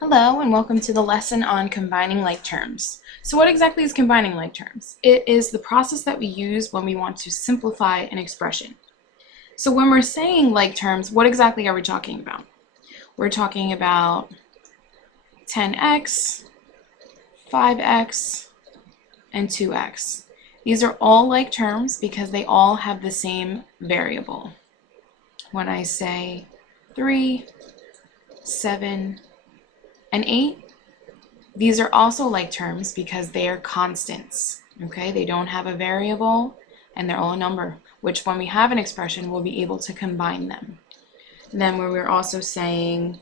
Hello and welcome to the lesson on combining like terms. So what exactly is combining like terms? It is the process that we use when we want to simplify an expression. So when we're saying like terms, what exactly are we talking about? We're talking about 10x, 5x, and 2x. These are all like terms because they all have the same variable. When I say 3, 7, and 8, these are also like terms because they are constants, okay? They don't have a variable and they're all a number, which when we have an expression, we'll be able to combine them. And then when we're also saying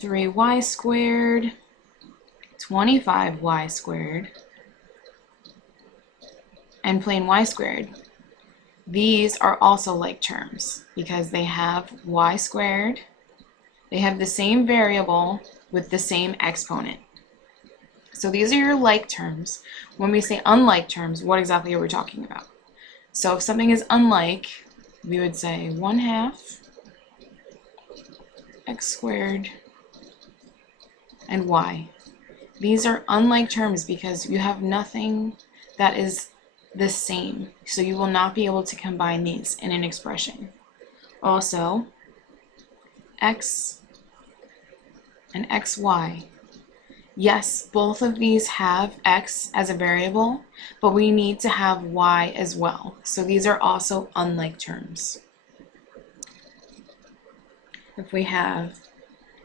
3y squared, 25y squared, and plain y squared, these are also like terms because they have y squared, they have the same variable with the same exponent. So these are your like terms. When we say unlike terms, what exactly are we talking about? So if something is unlike, we would say 1/2 x squared and y. These are unlike terms because you have nothing that is the same. So you will not be able to combine these in an expression. Also, x and xy. Yes, both of these have x as a variable, but we need to have y as well. So these are also unlike terms. If we have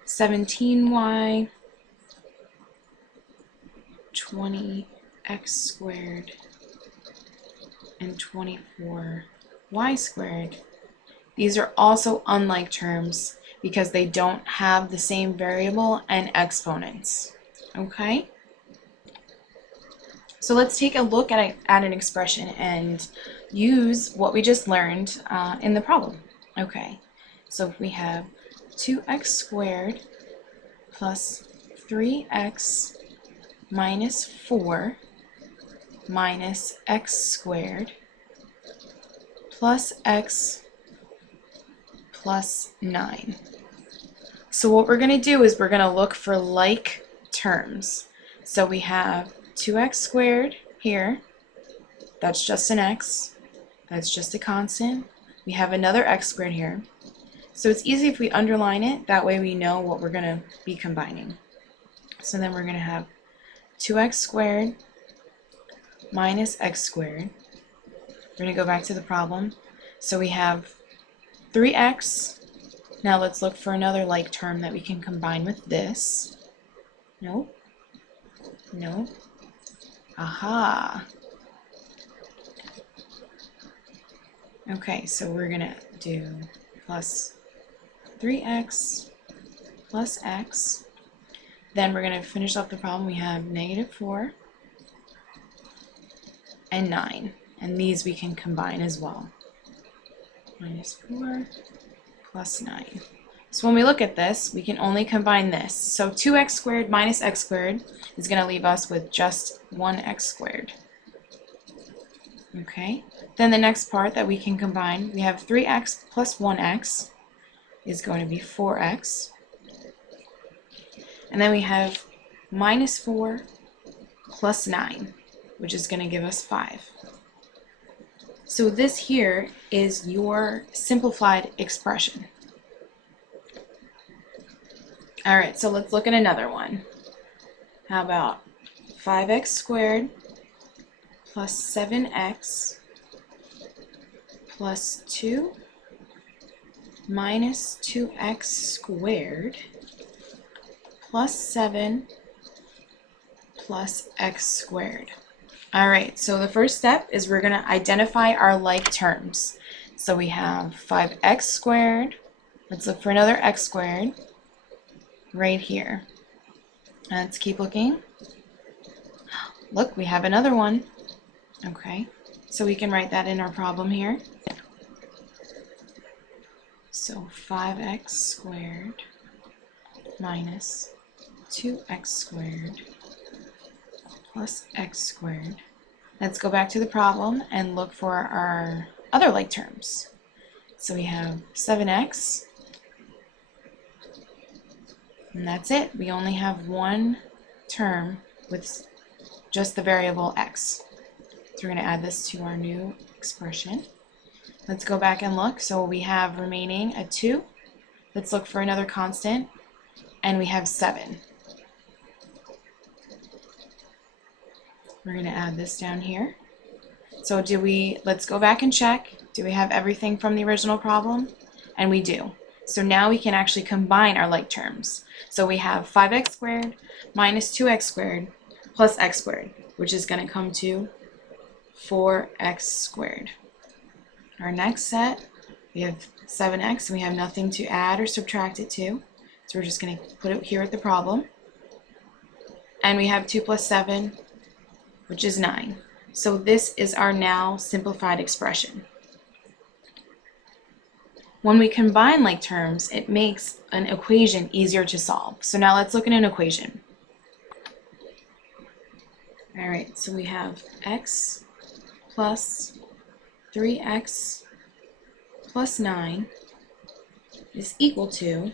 17y, 20x squared, and 24y squared, these are also unlike terms because they don't have the same variable and exponents. Okay? So let's take a look at an expression and use what we just learned in the problem. Okay, so if we have 2x squared plus 3x minus 4 minus x squared plus x plus 9. So what we're going to do is we're going to look for like terms. So we have 2x squared here, that's just an x, that's just a constant. We have another x squared here. So it's easy if we underline it, that way we know what we're going to be combining. So then we're going to have 2x squared minus x squared. We're going to go back to the problem. So we have 3x. Now let's look for another like term that we can combine with this. Nope. Nope. Aha. Okay, so we're gonna do plus 3x plus x. Then we're gonna finish up the problem. We have -4 and 9. And these we can combine as well. -4 plus 9. So when we look at this, we can only combine this. So 2x squared minus x squared is going to leave us with just 1x squared. Okay, then the next part that we can combine, we have 3x plus 1x is going to be 4x. And then we have -4 plus 9, which is going to give us 5. So this here is your simplified expression. All right, so let's look at another one. How about 5x squared plus 7x plus 2 minus 2x squared plus 7 plus x squared. All right, so the first step is we're going to identify our like terms. So we have 5x squared. Let's look for another x squared right here. Let's keep looking. Look, we have another one. Okay, so we can write that in our problem here. So 5x squared minus 2x squared plus x squared. Let's go back to the problem and look for our other like terms. So we have 7x And that's it. We only have one term with just the variable x. So we're going to add this to our new expression. Let's go back and look. So we have remaining a 2. Let's look for another constant. And we have 7. We're going to add this down here. So let's go back and check. Do we have everything from the original problem? And we do. So now we can actually combine our like terms. So we have 5x squared minus 2x squared plus x squared, which is going to come to 4x squared. Our next set, we have 7x, and we have nothing to add or subtract it to. So we're just going to put it here at the problem. And we have 2 plus 7, which is 9. So this is our now simplified expression. When we combine like terms, it makes an equation easier to solve. So now let's look at an equation. All right, so we have x plus 3x plus 9 is equal to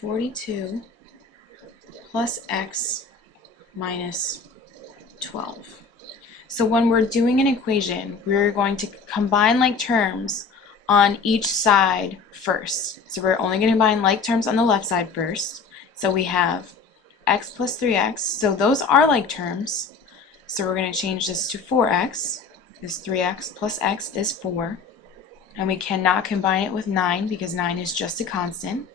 42 plus x minus 12. So when we're doing an equation, we're going to combine like terms on each side first. So we're only going to combine like terms on the left side first. So we have x plus 3x. So those are like terms. So we're going to change this to 4x. This 3x plus x is 4. And we cannot combine it with 9 because 9 is just a constant.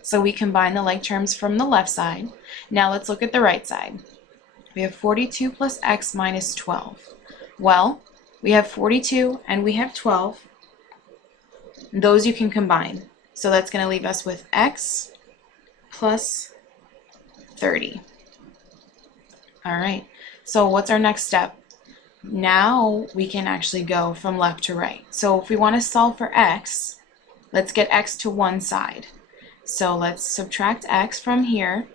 So we combine the like terms from the left side. Now let's look at the right side. We have 42 plus x minus 12. Well, we have 42 and we have 12. Those you can combine. So that's going to leave us with x plus 30. All right, so what's our next step? Now we can actually go from left to right. So if we want to solve for x, let's get x to one side. So let's subtract x from here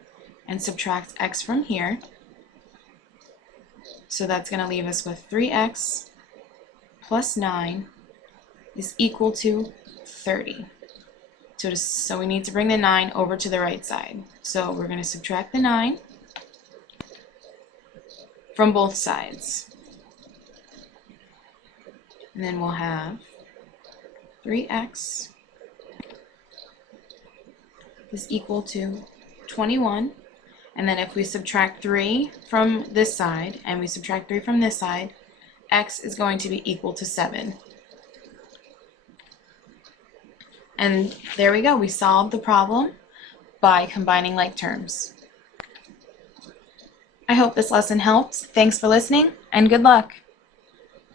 and subtract x from here. So that's going to leave us with 3x plus 9 is equal to 30. So we need to bring the 9 over to the right side. So we're going to subtract the 9 from both sides. And then we'll have 3x is equal to 21. And then if we subtract 3 from this side and we subtract 3 from this side, x is going to be equal to 7. And there we go. We solved the problem by combining like terms. I hope this lesson helped. Thanks for listening, and good luck.